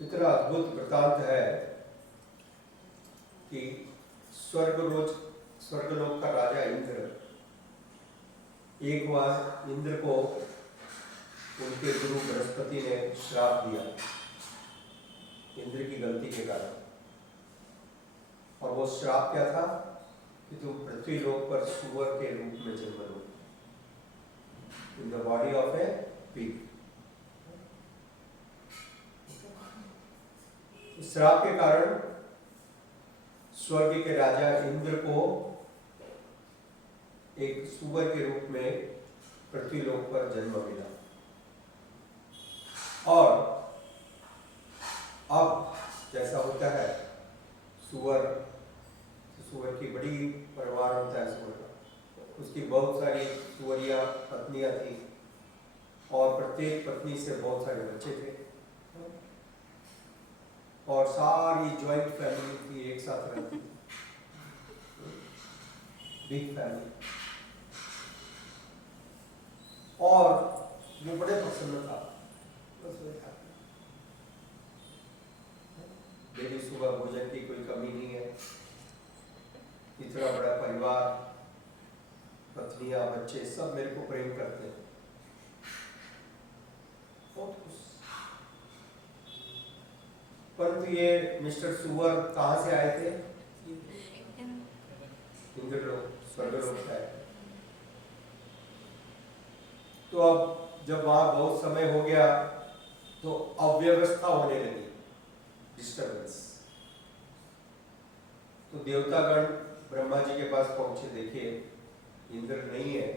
इतना अद्भुत वृतांत है कि स्वर्गलोक का राजा इंद्र एक बार इंद्र को उनके गुरु बृहस्पति ने श्राप दिया इंद्र की गलती के कारण। और वो श्राप क्या था कि तुम पृथ्वी लोक पर सुअर के रूप में जन्म लो, in the body of a pig. श्राप के कारण स्वर्ग के राजा इंद्र को एक सुअर के रूप में पृथ्वी लोक पर जन्म मिला। और अब जैसा होता है सुअर की बड़ी परिवार होता है सुअर का, उसकी बहुत सारी सुअरिया पत्नियां थी और प्रत्येक पत्नी से बहुत सारे बच्चे थे और सारी ज्वाइंट फैमिली थी, एक साथ रहती थी, बिग फैमिली। और वो बड़े प्रसन्न था, डेली सुबह भोजन की कोई कमी नहीं है, इतना बड़ा परिवार, पत्नियां बच्चे सब मेरे को प्रेम करते हैं, बहुत खुश। परंतु ये मिस्टर सुअर कहाँ से आए थे? इंद्रलोक, स्वर्गलोक से आए। तो अब जब वहां बहुत समय हो गया तो अव्यवस्था होने लगी, डिस्टर्बेंस। तो देवतागण ब्रह्मा जी के पास पहुंचे, देखिए इंद्र नहीं है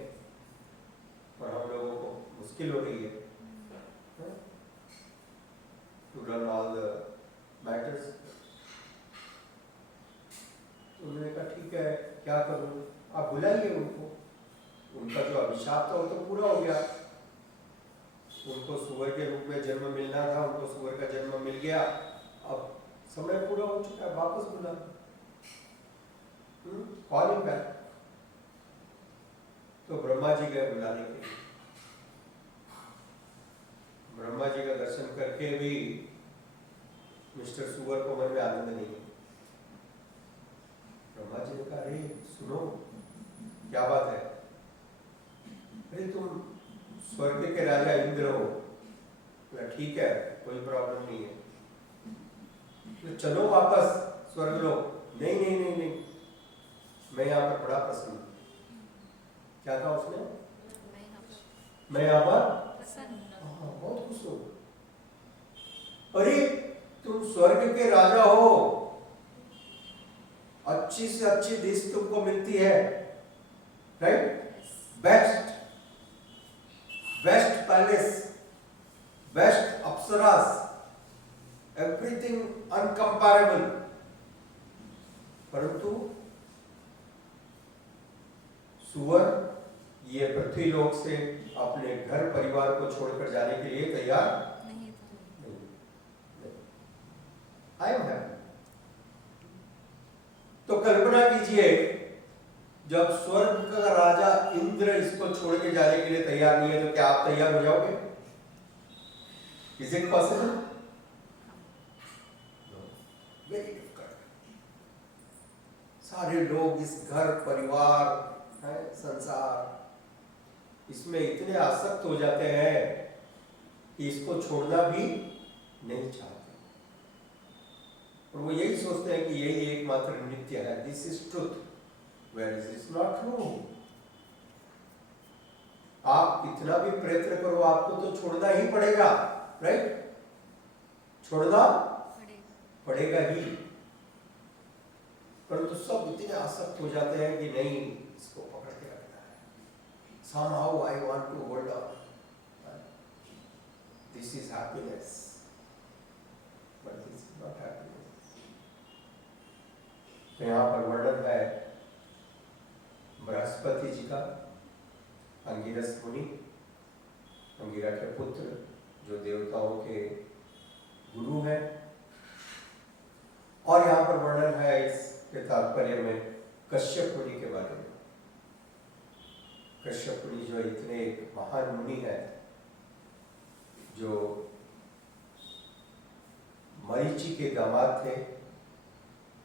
और हम लोगों को मुश्किल हो रही है to run all the matters. उन्होंने कहा ठीक है, क्या करूं, आप बुलाइए उनको, उनका जो अभिशाप था वो तो पूरा हो गया, उनको सुअर के रूप में जन्म मिलना था, उनको सुअर का जन्म मिल गया, अब समय पूरा हो चुका है, वापस बुला, कॉल हिम बैक। तो ब्रह्मा जी गए बुलाने के लिए। ब्रह्मा जी का दर्शन करके भी मिस्टर सुअर को मन में आनंद नहीं है। ब्रह्मा जी ने कहा, अरे सुनो, क्या बात है? अरे तुम स्वर्ग के राजा इंद्र हो। ठीक है, कोई प्रॉब्लम नहीं है, तो चलो वापस स्वर्गलोक। नहीं नहीं नहीं नहीं, मैं यहाँ पर बड़ा प्रसन्न हूँ। क्या कहा उसने? मैं यहाँ पर बहुत खुश हूँ। अरे तुम स्वर्ग के राजा हो, अच्छी से अच्छी डिश तुमको मिलती है, right? Best palace, best apsaras, everything uncomparable. परंतु सुअर ये पृथ्वी लोक से अपने घर परिवार को छोड़कर जाने के लिए तैयार नहीं। I am happy. तो कल्पना कीजिए, जब स्वर्ग का राजा इंद्र इसको छोड़ के जाने के लिए तैयार नहीं है, तो क्या आप तैयार हो जाओगे? Is it possible? Very difficult. सारे लोग इस घर परिवार है, संसार, इसमें इतने आसक्त हो जाते हैं कि इसको छोड़ना भी नहीं चाहते, और वो यही सोचते हैं कि यही एकमात्र नित्य है, this is truth, where is this not true. आप कितना भी प्रयत्न करो, आपको तो छोड़ना ही पड़ेगा, राइट? छोड़ना पड़ेगा ही। परंतु सब इतने आसक्त हो जाते हैं कि नहीं, इसको पकड़ के रखना है, somehow I want to hold on, this is happiness, but this is not happiness। तो यहाँ पर वर्णन है बृहस्पति जी का, अंगिरस मुनि, अंगिरा के पुत्र, जो देवताओं के गुरु हैं। और यहाँ पर वर्णन है इसके तात्पर्य में कश्यप मुनि के बारे में। कश्यप मुनि जो इतने एक महान मुनि है, जो मरीचि के दामाद थे,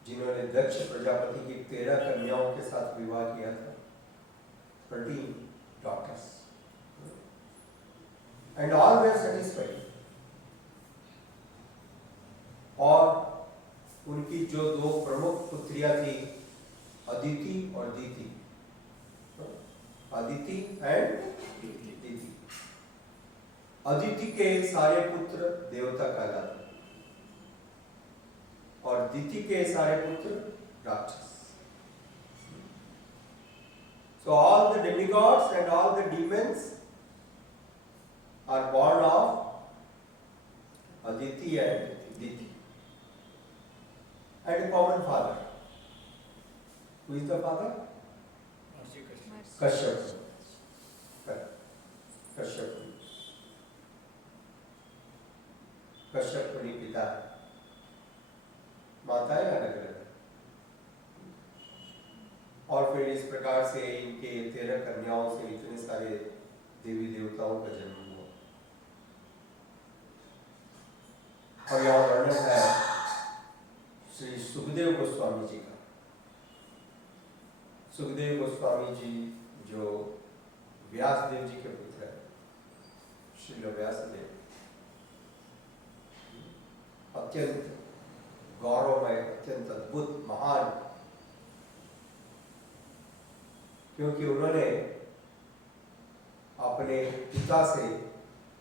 जिन्होंने दक्ष प्रजापति की 13 कन्याओं के साथ विवाह किया था, 13 daughters, and all were satisfied. और उनकी जो 2 प्रमुख पुत्रियां थी, अदिति और दीति, अदिति एंड दीति। अदिति के सारे पुत्र देवता कहलाते और दीति के सारे पुत्र राक्षस। So all the demigods and all the demons are born of Aditi and Diti, and a common father. Who is the father? Kashyap. Kashyap. Kashyap मुनि पिता, माताएं अलग अलग। और फिर इस प्रकार से इनके 13 कन्याओं से इतने सारे देवी देवताओं का जन्म हुआ। और यहाँ वर्णन है श्री सुखदेव गोस्वामी जी का। सुखदेव गोस्वामी जी जो व्यासदेव जी के पुत्र हैं, श्रील व्यासदेव, अत्यंत गौरवमय, अत्यंत अद्भुत, महान, क्योंकि उन्होंने अपने पिता से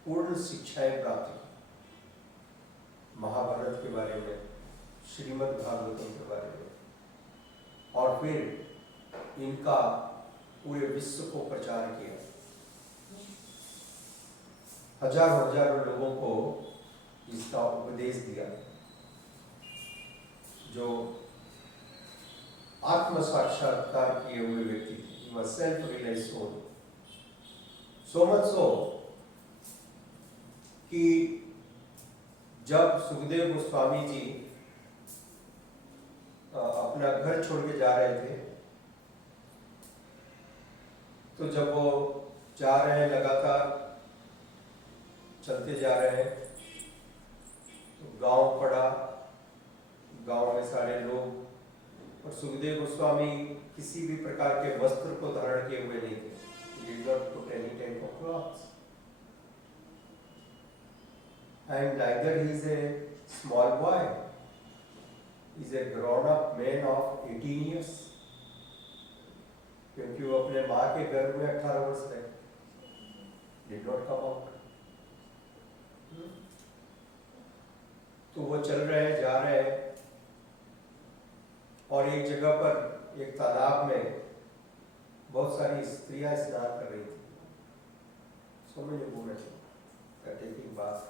पूर्ण शिक्षाएं प्राप्त की, महाभारत के बारे में, श्रीमद् भागवतम के बारे में, और फिर इनका पूरे विश्व को प्रचार किया। हजारों हजारों लोगों को इसका उपदेश दिया। जो आत्म साक्षात्कार किए हुए व्यक्ति थे, he was self-realized soul, so much so कि जब सुखदेव गोस्वामी जी अपना घर छोड़ के जा रहे थे, तो जब वो जा रहे हैं, लगातार चलते जा रहे हैं, गांव पड़ा, गांव में सारे लोग, और सुखदेव गोस्वामी किसी भी प्रकार के वस्त्र को धारण किए हुए नहीं थे। He did not put any type of clothes. And neither he is a small boy. He is a grown-up man of 18 years. क्योंकि वो अपने माँ के गर्भ में 18 वर्ष रहे, did not come out. तो वो चल रहे हैं, जा रहे हैं, और एक जगह पर एक तालाब में बहुत सारी स्त्रियां स्नान कर रही थी। So many women are taking bath.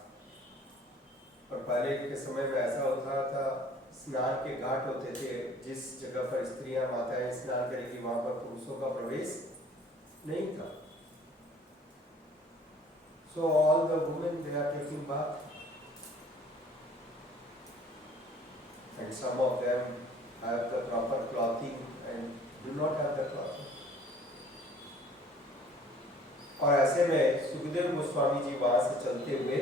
और पहले के समय में ऐसा होता था, स्नान के घाट होते थे, जिस जगह पर स्त्रियां माताएं स्नान करेंगी वहां पर पुरुषों का प्रवेश नहीं था। So all the women, they are taking bath. And some of them have the proper clothing and do not have the clothing. और ऐसे में सुखदेव गोस्वामी जी वहां से चलते हुए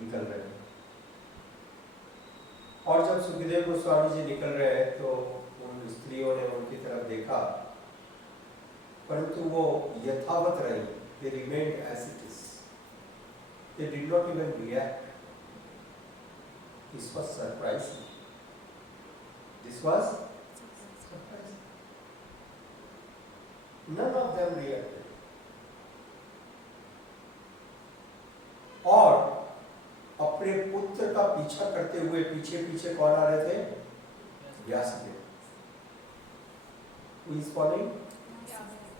निकल रहे हैं। और जब सुखदेव गोस्वामी जी निकल रहे हैं तो उन स्त्रियों ने उनकी तरफ देखा, परंतु वो यथावत रही। They remained as it is. They did not even react. This was surprising. This was surprising. None of them reacted. और अपने पुत्र का पीछा करते हुए पीछे पीछे कौन आ रहे थे? Vyasdev. Who is following?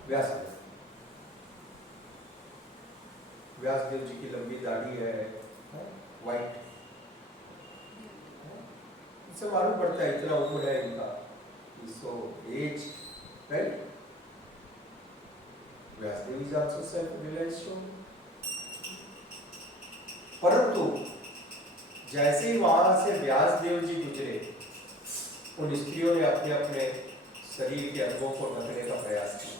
Vyasdev. Vyasdev जी की लंबी दाढ़ी है, व्हाइट, इससे मालूम पड़ता है इतना उम्र है इनका, so age, right? Vyasdev is also self-realized soul. परंतु जैसे ही वहां से व्यासदेव जी गुजरे, उन स्त्रियों ने अपने अपने शरीर के अंगों को ढकने का प्रयास किया।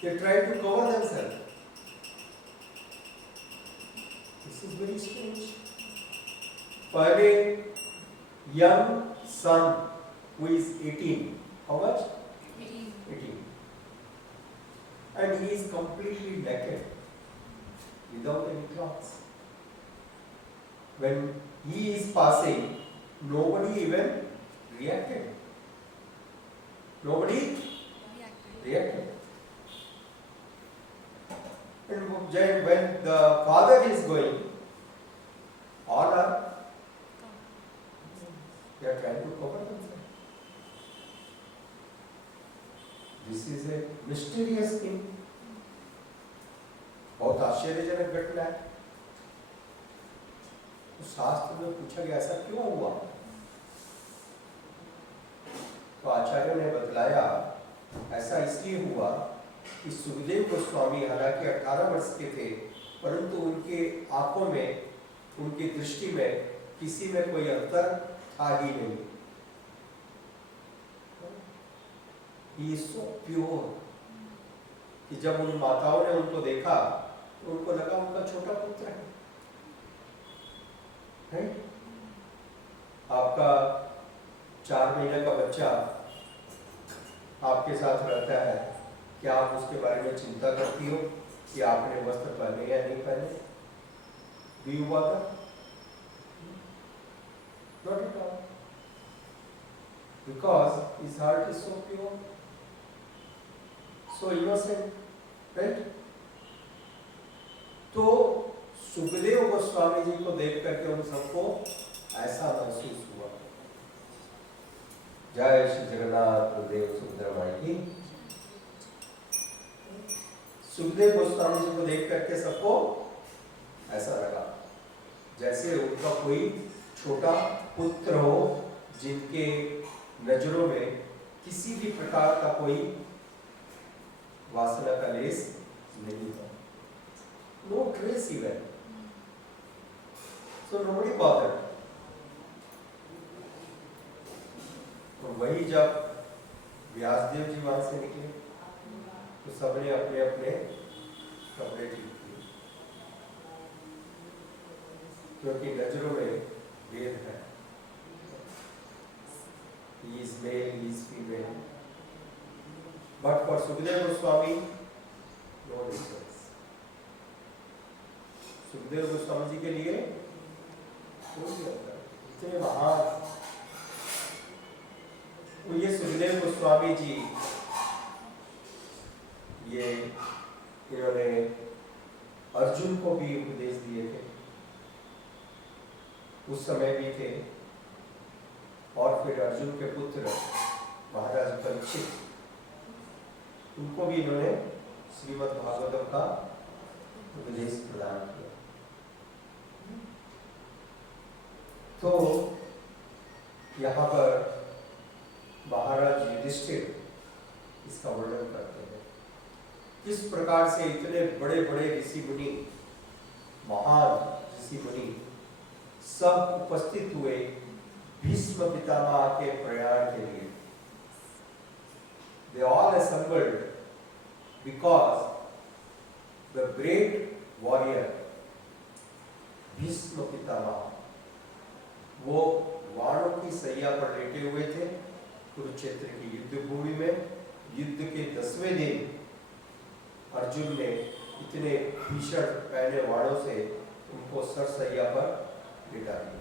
They tried to cover themselves. This is very strange. पहले young son who is 18, how much? 18. And he is completely naked, without any clothes. When he is passing, nobody even reacted. Nobody reacted. And when the father is going, all are they are trying to cover themselves. This is a mysterious thing. बहुत आश्चर्यजनक घटना है। तो शास्त्र में पूछा गया ऐसा क्यों हुआ? तो आचार्यों ने बतलाया ऐसा इसलिए हुआ कि सुखदेव गोस्वामी हालांकि 18 वर्ष के थे, परंतु उनके आंखों में, उनकी दृष्टि में किसी में कोई अंतर था ही नहीं। He is so pure कि जब उन माताओं ने उनको देखा तो उनको लगा उनका छोटा पुत्र है। आपका 4 महीने का बच्चा आपके साथ रहता है, क्या आप उसके बारे में चिंता करती हो कि आपने वस्त्र पहने या नहीं पहने? Do you bother? Not at all. Because his heart is so pure, so innocent, right? तो सुखदेव गोस्वामी जी को देख करके उन सबको ऐसा महसूस हुआ। जय श्री जगन्नाथ देव सुंदरमाई की। सुखदेव गोस्वामी जी को देख करके सबको ऐसा लगा जैसे उनका कोई छोटा पुत्र हो जिनके नजरों में किसी भी प्रकार का कोई वासना का लेस नहीं था। No trace even. So nobody bothered. तो वही जब व्यासदेव जी वहां से निकले तो सबने अपने अपने कपड़े ठीक किए, क्योंकि नजरों में भेद है। He is male, he is female. But for Sukadeva Goswami, no difference. Sukhdev Goswami ji के लिए कोई अंतर, इतने महान। तो ये सुखदेव गोस्वामी जी ये इन्होंने अर्जुन को भी उपदेश दिए थे, उस समय भी थे, और फिर अर्जुन के पुत्र महाराज परीक्षित, उनको भी इन्होंने श्रीमद् भागवतम का उपदेश प्रदान किया। तो यहाँ पर महाराज युधिष्ठिर इसका वर्णन करते हैं, किस प्रकार से इतने बड़े बड़े ऋषि मुनि, महान ऋषि मुनि सब उपस्थित हुए भीष्म पितामह के प्रयाण के लिए। They all assembled because the great warrior Bhishma Pitamah, वो वाणों की सैया पर लेटे हुए थे कुरुक्षेत्र की युद्ध भूमि में। युद्ध के 10वें दिन अर्जुन ने इतने भीषण पहने वाणों से उनको सरसैया पर लिटा दिया।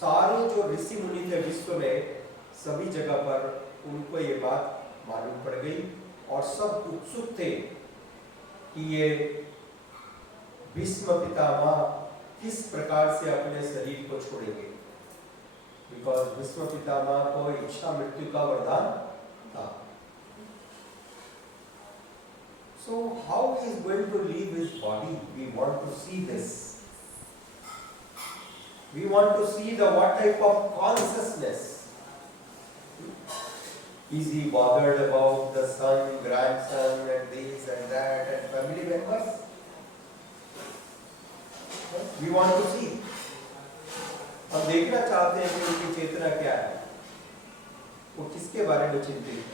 सारे जो ऋषि मुनि थे विश्व में, सभी जगह पर उनको ये बात मालूम पड़ गई और सब उत्सुक थे कि ये भीष्म पितामह किस प्रकार से अपने शरीर को छोड़ेंगे, बिकॉज भीष्म पितामह को इच्छा मृत्यु का वरदान था। So how he is going to leave his body? We want to see this. We want to see the what type of consciousness. Is he bothered about the son, grandson, and this and that, and family members? We want to see. हम देखना चाहते हैं कि उनकी चेतना क्या है, वो किसके बारे में चिंतित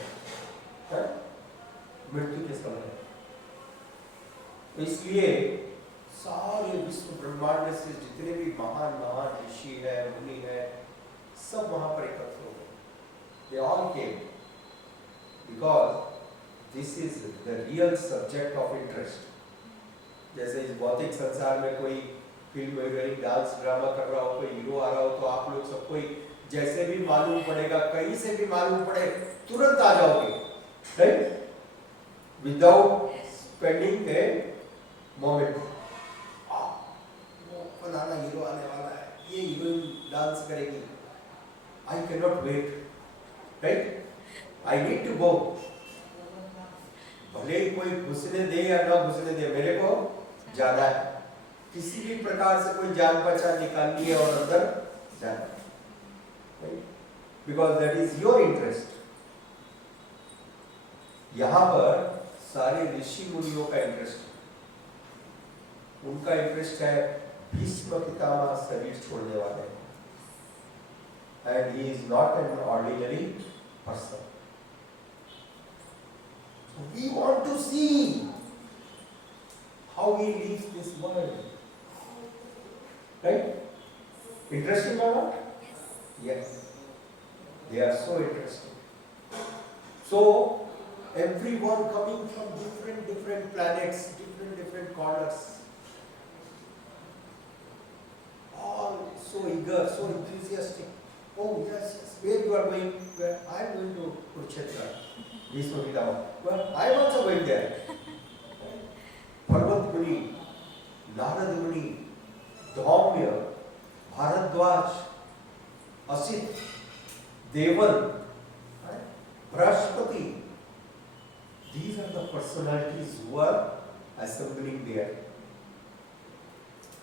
है मृत्यु के समय। तो इसलिए सारे विश्व ब्रह्मांड से जितने भी महान महान ऋषि है, मुनि है, सब वहां पर एकत्र हो गए. They all came because this is the real subject of interest. जैसे इस भौतिक संसार में कोई फिल्म हीरोइन डांस ड्रामा कर रहा हो, कोई हीरो आ रहा हो, तो आप लोग सबको जैसे भी मालूम पड़ेगा, कहीं से भी मालूम पड़े, तुरंत आ जाओगे, right? Without spending a moment. वो फलाना हीरो आने वाला है, ये हीरोइन डांस करेगी, I can not wait, right? I need to go. भले ही कोई घुसने दे या ना घुसने दे, मेरे को जाना है. किसी भी प्रकार से कोई जान पहचान निकालनी है और अंदर जाना है, because that is your interest. यहां पर सारे ऋषि मुनियों का इंटरेस्ट है. उनका इंटरेस्ट है भीष्म पितामह शरीर छोड़ने वाले, and he is not an ordinary person. We want to see how he leaves this world. Right? Interesting or not? Yes. They are so interesting. So, everyone coming from different planets, different corners, all so eager, so enthusiastic. Oh yes, yes. Where you are going? Where I am going to Kurukshetra. Bhishma Pitama. Well, I am also going there. Parvat Muni, Narad Muni, Dhaumya, Bharadwaj, Asit, Devan, Brahaspati. These are the personalities who are assembling there.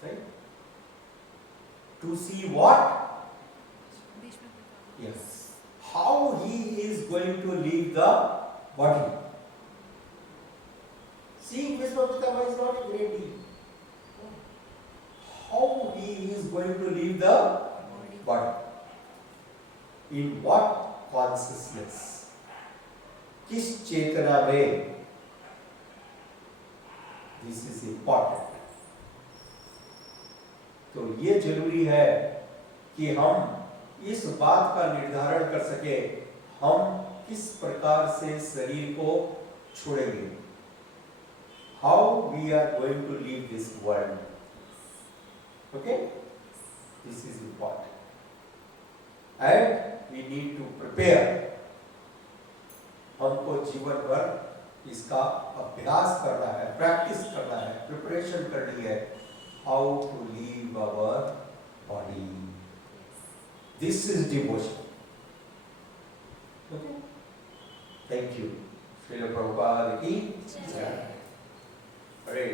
Right? To see what? Yes. How he is going to leave the body. Seeing Bhishma Pitama is not a great deal. How he is going to leave the body. In what consciousness? किस चेतना में? This is important. तो ये जरूरी है कि हम इस बात का निर्धारण कर सके, हम किस प्रकार से शरीर को छोड़ेंगे. How we are going to leave this world. Okay? This is important. And we need to prepare. हमको जीवन भर इसका अभ्यास करना है, प्रैक्टिस करना है, प्रिपरेशन करनी है. How to leave our body. This is devotion. Okay? Thank you. Srila Prabhupada ki jai. Hare